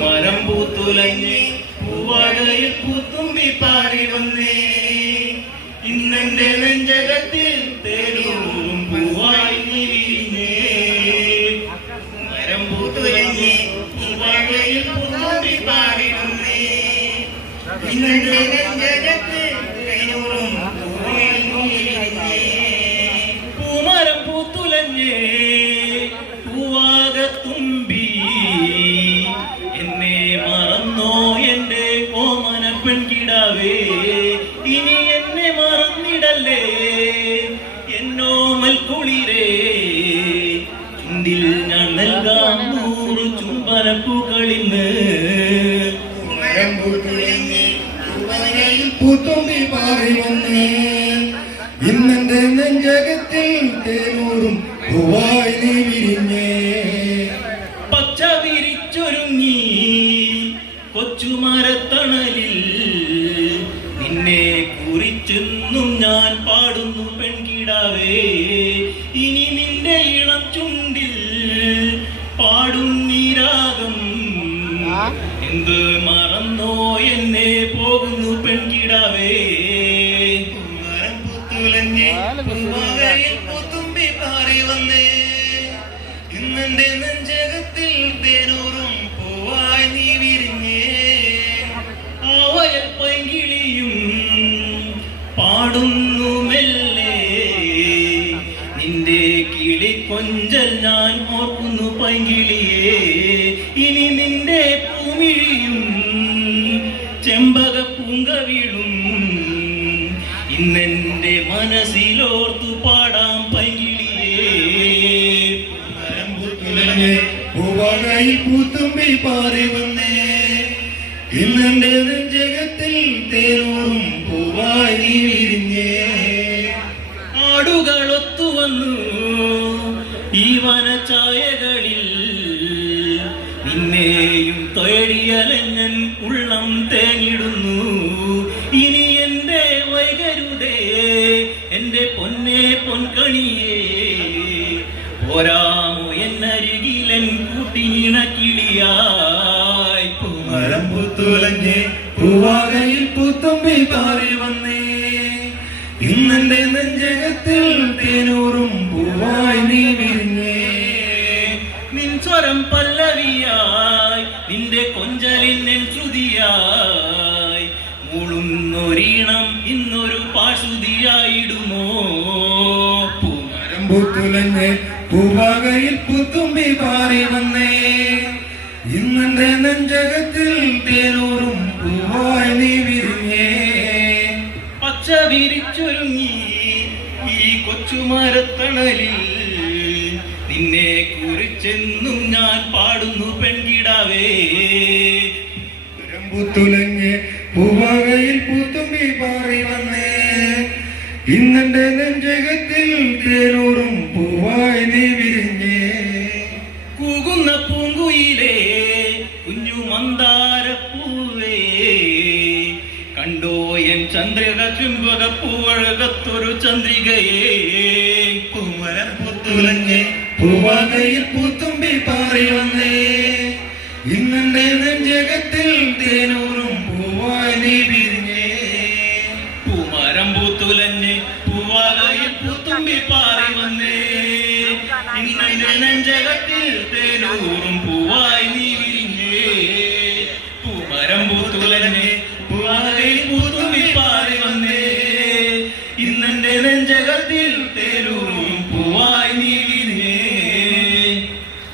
മരം പൂത്തുലഞ്ഞ് പൂവാകയിൽ പൂത്തുമ്പി പാറി വന്നേ ഇന്നെന്റെ നെഞ്ചകത്തിൽ തേനൂറും പൂവായി നീ വിരിഞ്ഞേ മരം പൂത്തുലഞ്ഞ് പൂവാകയിൽ പൂത്തുമ്പി പാറി വന്നേ ഇന്നെന്റെ നെഞ്ചകത്തിൽ തേനൂറും പൂവായി നീ വിരിഞ്ഞേ പൂമരം പൂത്തുലഞ്ഞേ പൂവാകത്തുമ്പി എന്നെ മറന്നോ എന്റെ ഓമന പെൺകിടാവേ ഇനി എന്നെ മറന്നിടല്ലേ എന്നോമൽ കുളിരേ ചുണ്ടിൽ ഞാൻ നൽകാം 100 ചുംബനപ്പൂക്കളിന്ന് പൂത്തുമ്പി പാറി വന്നേ ഇന്നെന്റെ നെഞ്ചകത്തിൽ തേനൂറും പൂവായി നീ വിരിഞ്ഞേ പച്ച വിരിച്ചൊരുങ്ങി കൊച്ചുമരത്തണലിൽ നിന്നെ കുറിച്ചെന്നും ഞാൻ പാടുന്നു പെൺകിടാവേ ഇനി നിന്റെ ഇളം ചുണ്ടിൽ പാടുന്നീരാഗം എന്ത് മറന്നോ എന്നെ പോകുന്നു പെൺകിടാവേ മരം പുത്തുലഞ്ഞ് പൂത്തുമ്പി പാറി വന്നേ ഇന്നെന്റെ നെഞ്ചകത്തിൽ തേനൂറും പൂവായി നീ വിരിഞ്ഞേ ആവയൽ പൈങ്കിളിയും പാടുന്നു മെല്ലെ നിന്റെ കിളി കൊഞ്ചൽ ഞാൻ ഓർക്കുന്നു പൈങ്കിളിയേ ഇനി നിന്റെ പൂമിഴിയും ചെമ്പക പൂങ്കവിളും ഇന്നെന്റെ മനസ്സിലോർത്തു പാടാം പൈങ്കിളിയേ പൂവാകയിൽ പൂത്തുമ്പി പാറി വന്നേ ഇന്നെന്റെ നെഞ്ചകത്തിൽ തേനൂറും പൂവായി നീ വിരിഞ്ഞേ ആടുകൾ ഒത്തുവന്നു ഈ വനച്ചായകളിൽ നിന്നെയും തേടിയലഞ്ഞൻ ഉള്ളം തേങ്ങിടുന്നു ഇനി എന്റെ വൈകരുതേ എന്റെ പൊന്നേ പൊൻകണിയേ പോരാമോ എന്നരികിലൻ കൂട്ടിയിണ കിളിയായി മരം പൂത്തുലഞ്ഞ് പൂവാകയിൽ പൂത്തുമ്പി പാറി വന്നേ ഇന്നെന്റെ നെഞ്ചകത്തിൽ തേനൂറും പൂവായി നീ വിരിഞ്ഞേ നിൻ സ്വരം പല്ലവിയായി നിന്റെ കൊഞ്ചലിൻ ശ്രുതിയായി മൂളുന്നൊരീണം ഇന്നൊരു പാശുതിയായിടുമോ മരം പൂത്തുലഞ്ഞ് പൂവാകയിൽ പൂത്തുമ്പി പാറി വന്നേ ഇന്നെന്റെ നെഞ്ചകത്തിൽ തേനൂറും പൂവായി നീ വിരിഞ്ഞേ പച്ച വിരിച്ചൊരുങ്ങി ഈ കൊച്ചുമരത്തണലിൽ നിന്നെ കുറിച്ചെന്നും ഞാൻ പാടുന്നു പെൺകിടാവേ പൂത്തുലഞ്ഞ് പൂവാകയിൽ പൂത്തുമ്പി പാറി വന്നേ ഇന്നെന്റെ നെഞ്ചകത്തിൽ തേനൂറും പൂവായി നീ വിരിഞ്ഞേ കൂകുന്ന പൂങ്കുയിലേ കുഞ്ഞു മന്ദാരപ്പൂവേ കണ്ടോ എൻ ചന്ദ്രിക ചുംബക പൂവഴകത്തൊരു ചന്ദ്രികയേ കുമരൻ പൂത്തുലഞ്ഞ് പൂവാകയിൽ പൂത്തുമ്പി പാറി വന്നേ ഇന്നെന്റെ നെഞ്ചകത്തിൽ തേനൂറും പൂവായി നീ വിരിഞ്ഞേ പൂമരം പൂത്തുലഞ്ഞ് പൂവാകയിൽ പൂത്തുമ്പി പാറി വന്നേ ഇന്നെന്റെ നെഞ്ചകത്തിൽ തേനൂറും പൂവായി നീ വിരിഞ്ഞേ പൂമരം പൂത്തുലഞ്ഞ് പൂവാകയിൽ പൂത്തുമ്പി